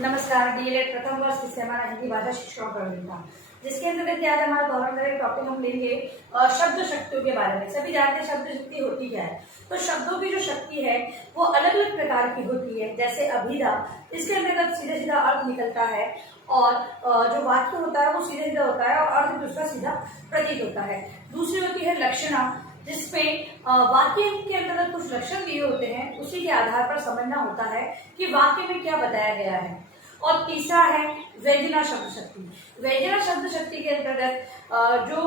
नमस्कार। डीएलएड प्रथम वर्ष से हमारा हिंदी भाषा शिक्षण प्रवीणता, जिसके अंतर्गत आज हमारा गौरव का टॉपिक हम लेंगे शब्द शक्तियों के बारे में। सभी जानते हैं शब्द शक्ति होती क्या है। तो शब्दों की जो शक्ति है वो अलग अलग प्रकार की होती है। जैसे अभिधा, इसके अंतर्गत सीधा सीधा अर्थ निकलता है और जो वाक्य होता है वो सीधा सीधा होता है और अर्थ दूसरा सीधा प्रतीत होता है। दूसरी होती है लक्षणा, जिसमें वाक्य के अंतर्गत कुछ लक्षण दिए होते हैं, उसी के आधार पर समझना होता है कि वाक्य में क्या बताया गया है। और तीसरा है व्यंजना शब्द शक्ति। व्यंजना शब्द शक्ति के अंतर्गत जो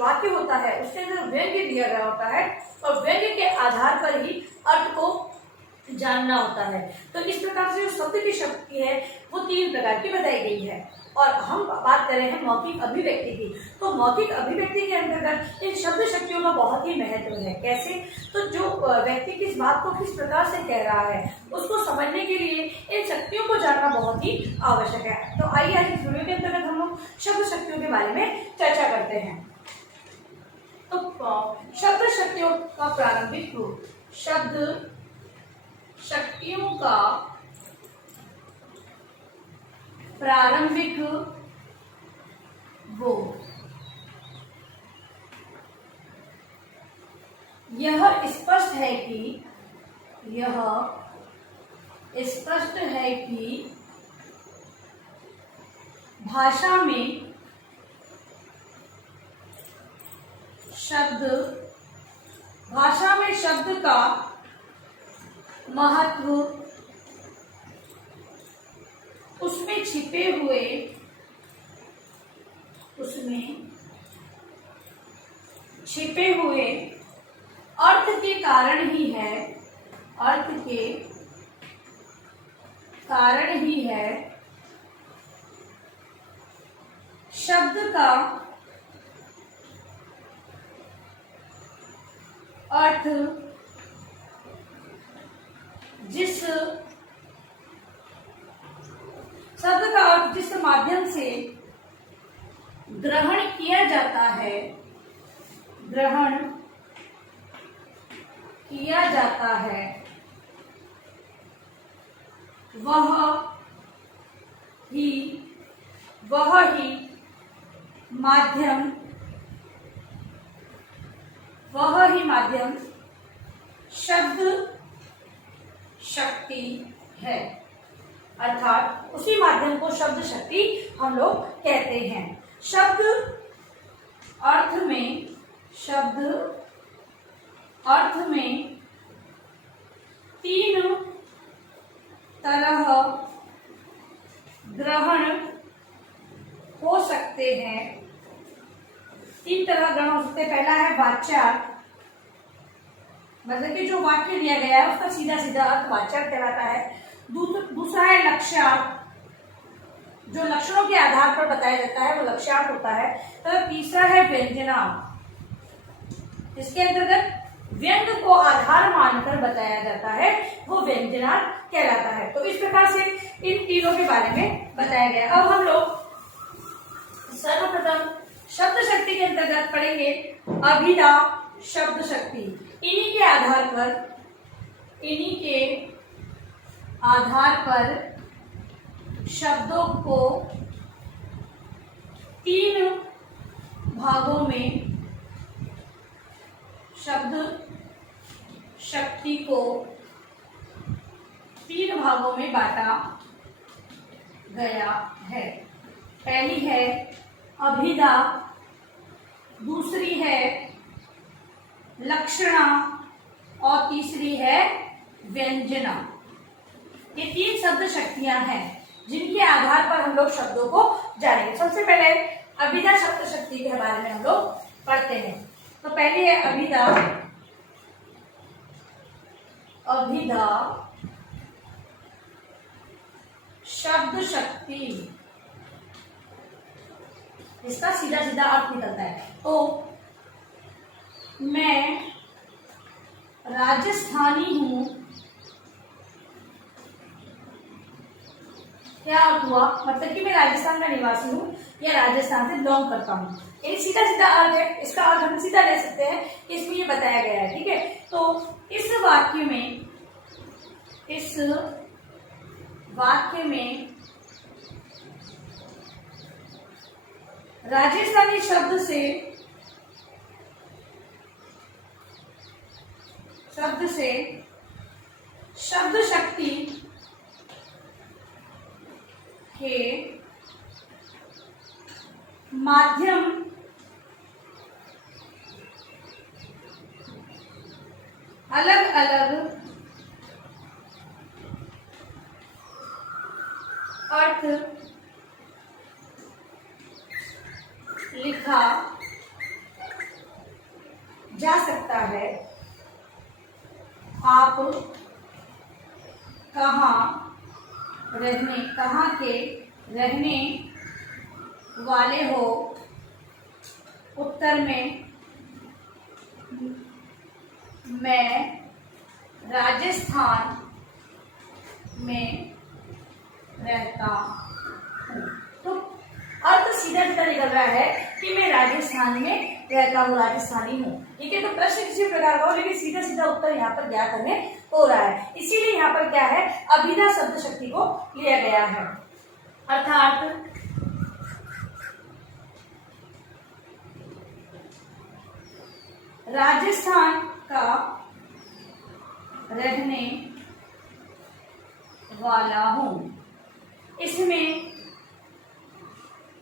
वाक्य होता है उसके अंदर व्यंग्य दिया गया होता है और व्यंग्य के आधार पर ही अर्थ को जानना होता है। तो इस प्रकार से जो शब्द की शक्ति है वो 3 प्रकार की बताई गई है। और हम बात कर रहे हैं मौखिक अभिव्यक्ति की। तो मौखिक अभिव्यक्ति के अंतर्गत इन शब्द शक्तियों का बहुत ही महत्व है। कैसे? तो जो व्यक्ति किस बात को किस प्रकार से कह रहा है उसको समझने के लिए इन शक्तियों को जानना बहुत ही आवश्यक है। तो आइए आज इस वीडियो के अंतर्गत हम लोग शब्द शक्तियों के बारे में चर्चा करते हैं। तो शब्द शक्तियों का प्रारंभिक रूप, शब्द शक्तियों का प्रारंभिक वो, यह स्पष्ट है कि भाषा में शब्द का महत्व उसमें छिपे हुए अर्थ के कारण ही है शब्द का अर्थ जिस माध्यम से ग्रहण किया जाता है वह ही माध्यम शब्द शक्ति है। अर्थात उसी माध्यम को शब्द शक्ति हम लोग कहते हैं। शब्द अर्थ में 3 तरह ग्रहण हो सकते हैं। 3 तरह ग्रहण हो सकते हैं। पहला है वाच्यार्थ, मतलब कि जो वाक्य दिया गया है उसका सीधा सीधा अर्थ वाच्यार्थ कहलाता है। दूसरा है लक्ष्यार्थ, जो लक्षणों के आधार पर बताया जाता है वो लक्ष्यार्थ होता है। तो तीसरा है व्यंजना, इसके अंतर्गत व्यंग्य को आधार मानकर बताया जाता है, वो व्यंजनार्थ कहलाता है। तो इस प्रकार से इन तीनों के बारे में बताया गया। अब हम लोग सर्वप्रथम शब्द शक्ति के अंतर्गत पढ़ेंगे अभिधा शब्द शक्ति। इन्हीं के आधार पर शब्दों को 3 भागों में, शब्द शक्ति को 3 भागों में बांटा गया है। पहली है अभिधा, दूसरी है लक्षणा और तीसरी है व्यंजना। ये 3 शब्द शक्तियां हैं जिनके आधार पर हम लोग शब्दों को जानेंगे। सबसे पहले अभिधा शब्द शक्ति के बारे में हम लोग पढ़ते हैं। तो पहली है अभिधा शब्द शक्ति, इसका सीधा सीधा अर्थ निकलता है। तो मैं राजस्थानी हूं, क्या अर्थ हुआ? मतलब कि मैं राजस्थान का निवासी हूँ या राजस्थान से बिलोंग करता हूँ। ये सीधा सीधा अर्थ है। इसका अर्थ हम सीधा ले सकते हैं, इसमें ये बताया गया है। ठीक है, तो इस वाक्य में राजस्थानी शब्द से शब्द शक्ति के माध्यम अलग अलग अर्थ लिखा जा सकता है। आप कहाँ के रहने वाले हो? उत्तर में मैं राजस्थान में रहता हूँ। तो अर्थ सीधा सीधा निकल रहा है कि मैं राजस्थान में रहता हूँ, राजस्थानी हूँ। ठीक है, तो प्रश्न किसी प्रकार का हो लेकिन सीधा सीधा उत्तर यहाँ पर ज्ञात हमें हो रहा है। इसीलिए यहाँ पर क्या है, अभिधा शब्द शक्ति को लिया गया है। अर्थात राजस्थान का रहने वाला हूं। इसमें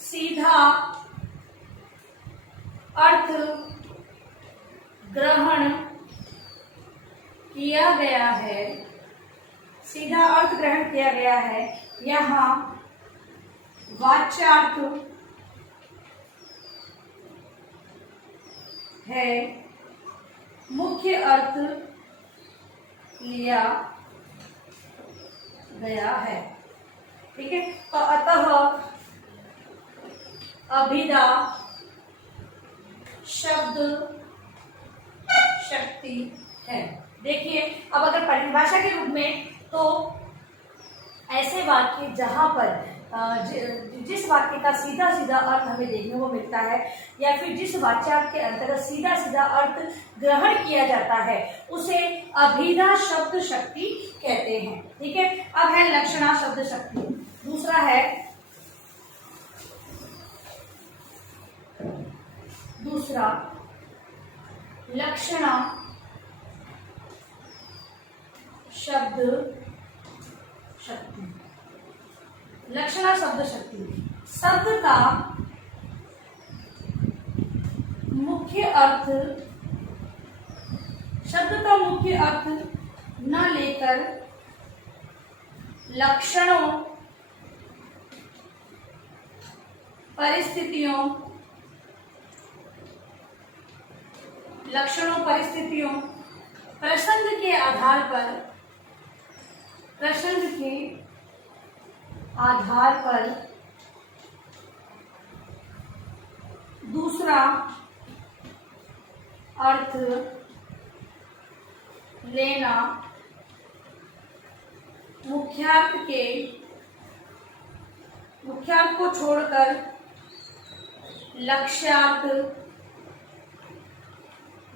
सीधा अर्थ ग्रहण किया गया है। सीधा अर्थ ग्रहण किया गया है। यहाँ वाच्यार्थ है, मुख्य अर्थ लिया गया है। ठीक है, तो अतः अभिधा शब्द शक्ति है। देखिए, अब अगर परिभाषा के रूप में, तो ऐसे वाक्य जहां पर जिस वाक्य का सीधा सीधा अर्थ हमें देखने को मिलता है या फिर जिस वाच्यार्थ के अंतर्गत सीधा सीधा अर्थ ग्रहण किया जाता है उसे अभिधा शब्द शक्ति कहते हैं। ठीक है, अब है लक्षणा शब्द शक्ति। दूसरा है लक्षणा शब्द शक्ति। लक्षणा शब्द शक्ति शब्द का मुख्य अर्थ न लेकर लक्षणों, परिस्थितियों, प्रसंग के आधार पर दूसरा अर्थ लेना, मुख्यार्थ को छोड़कर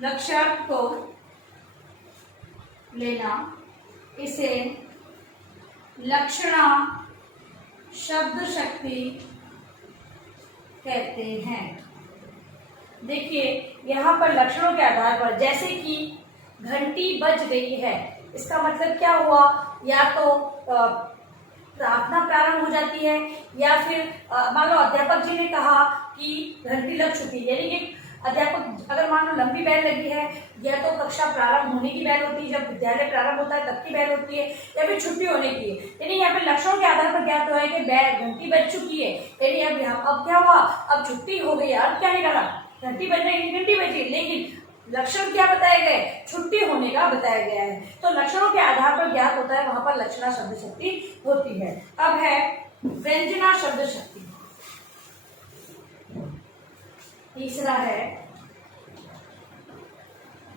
लक्ष्यार्थ को लेना, इसे लक्षणा शब्द शक्ति कहते हैं। देखिए, यहाँ पर लक्षणों के आधार पर, जैसे कि घंटी बज गई है, इसका मतलब क्या हुआ, या तो प्रार्थना प्रारंभ हो जाती है या फिर मान लो अध्यापक जी ने कहा कि घंटी लग चुकी है, यानी कि अध्यापक अगर मान लो लंबी बेल लगी है, या तो कक्षा प्रारंभ होने की बेल होती है, जब विद्यालय प्रारंभ होता है तब की बेल होती है, या फिर छुट्टी होने की है। यानी यहाँ पे लक्षणों के आधार पर ज्ञात हुआ है कि घंटी बज चुकी है, यानी अब क्या हुआ, अब छुट्टी हो गई। अब क्या निकला, घंटी बजी, लेकिन लक्षण क्या बताए गए, छुट्टी होने का बताया गया है। तो लक्षणों के आधार पर ज्ञात होता है, वहां पर लक्षणा शब्द शक्ति होती है। अब है व्यंजना शब्द शक्ति। तीसरा है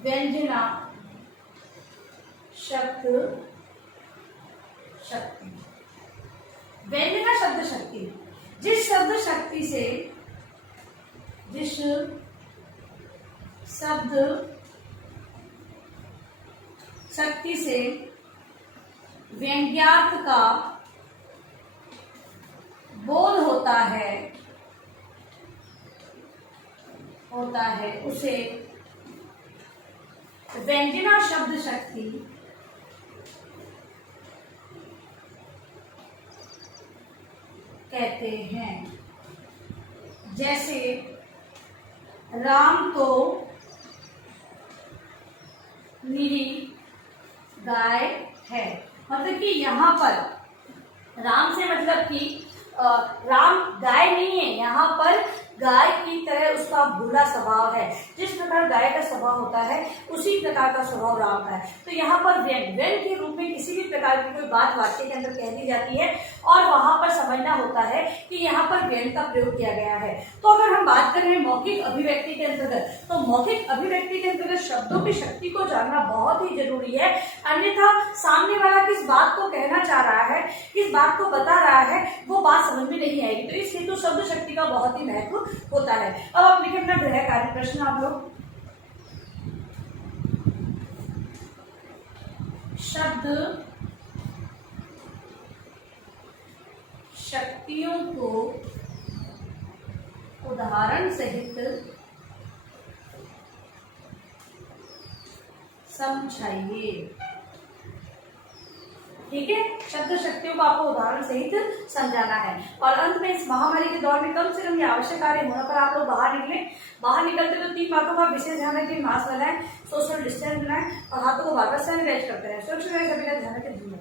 व्यंजना शब्द शक्ति। व्यंजना शब्द शक्ति जिस शब्द शक्ति से व्यंग्यार्थ का बोध होता है, होता है उसे व्यंजना शब्द शक्ति कहते हैं। जैसे राम तो निरी गाय है, मतलब कि यहाँ पर राम से मतलब कि राम गाय नहीं है, यहाँ पर गाय की तरह उसका भूला स्वभाव है। जिस प्रकार गाय का स्वभाव होता है उसी प्रकार का स्वभाव राम का है। तो यहाँ पर व्यंग के रूप में किसी भी प्रकार की कोई बात वाक्य के अंदर कह दी जाती है और वहां पर समझना होता है कि यहाँ पर व्यंग का प्रयोग किया गया है। तो अगर हम बात करें मौखिक अभिव्यक्ति के अंतर्गत, तो मौखिक अभिव्यक्ति के अंतर्गत शब्दों की शक्ति को जानना बहुत ही जरूरी है। अन्यथा सामने वाला किस बात को कहना चाह रहा है, किस बात को बता रहा है, वो बात समझ में नहीं आएगी। तो इस हेतु शब्द शक्ति का बहुत ही महत्व होता है। अब आप लिखें अपना गृह कार्य प्रश्न। आप लोग शब्द शक्तियों को उदाहरण सहित समझाइए। ठीक है, शब्द शक्तियों को आपको उदाहरण सहित समझाना है। और अंत में इस महामारी के दौर में कम से कम ये आवश्यक कार्य होने पर आप लोग बाहर निकले। बाहर निकलते तो 3 बातों का विशेष ध्यान रखें। मास्क लगाएं, सोशल डिस्टेंस बनाएं और हाथों को बार-बार सैनिटाइज करते रहें। सुरक्षित रहें, सभी का ध्यान रखें।